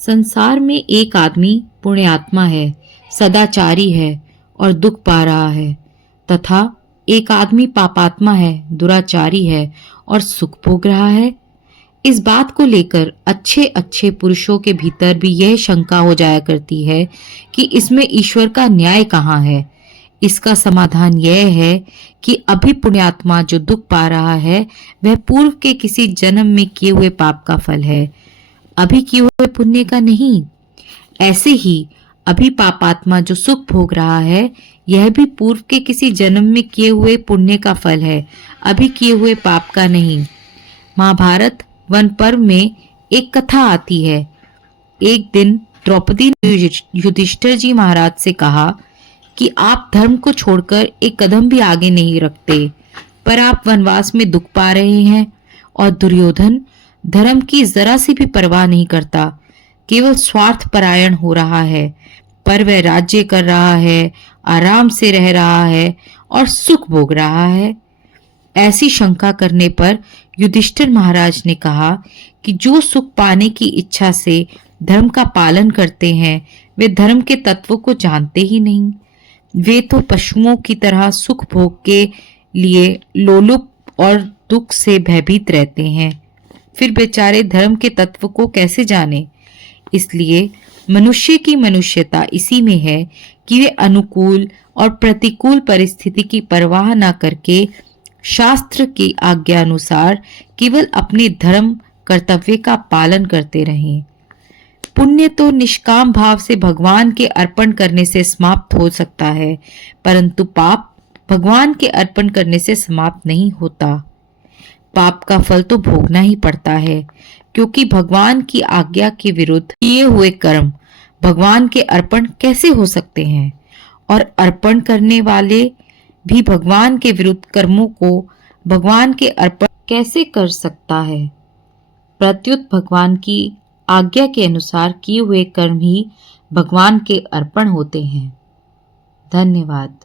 संसार में एक आदमी पुण्यात्मा है, सदाचारी है और दुख पा रहा है, तथा एक आदमी पापात्मा है, दुराचारी है और सुख भोग रहा है। इस बात को लेकर अच्छे अच्छे पुरुषों के भीतर भी यह शंका हो जाया करती है कि इसमें ईश्वर का न्याय कहाँ है। इसका समाधान यह है कि अभी पुण्यात्मा जो दुख पा रहा है वह पूर्व के किसी जन्म में किए हुए पाप का फल है, अभी किए हुए पुण्य का नहीं। ऐसे ही अभी पापात्मा जो सुख भोग रहा है यह भी पूर्व के किसी जन्म में किए हुए पुण्य का फल है, अभी किए हुए पाप का नहीं। महाभारत वन पर्व में एक कथा आती है। एक दिन द्रौपदी ने युधिष्ठिर जी महाराज से कहा कि आप धर्म को छोड़कर एक कदम भी आगे नहीं रखते, पर आप वनवास में दुख पा रहे हैं, और दुर्योधन धर्म की जरा सी भी परवाह नहीं करता, केवल स्वार्थ परायण हो रहा है, पर वह राज्य कर रहा है, आराम से रह रहा है और सुख भोग रहा है। ऐसी शंका करने पर युधिष्ठिर महाराज ने कहा कि जो सुख पाने की इच्छा से धर्म का पालन करते हैं वे धर्म के तत्वों को जानते ही नहीं। वे तो पशुओं की तरह सुख भोग के लिए लोलुप और दुख से भयभीत रहते हैं, फिर बेचारे धर्म के तत्व को कैसे जाने। इसलिए मनुष्य की मनुष्यता इसी में है कि वे अनुकूल और प्रतिकूल परिस्थिति की परवाह न करके शास्त्र की आज्ञा अनुसार केवल अपने धर्म कर्तव्य का पालन करते रहें। पुण्य तो निष्काम भाव से भगवान के अर्पण करने से समाप्त हो सकता है, परंतु पाप भगवान के अर्पण करने से समाप्त नहीं होता। पाप का फल तो भोगना ही पड़ता है, क्योंकि भगवान की आज्ञा के विरुद्ध किए हुए कर्म भगवान के अर्पण कैसे हो सकते हैं, और अर्पण करने वाले भी भगवान के विरुद्ध कर्मों को भगवान के अर्पण कैसे कर सकता है। प्रत्युत भगवान की आज्ञा के अनुसार किए हुए कर्म ही भगवान के अर्पण होते हैं। धन्यवाद।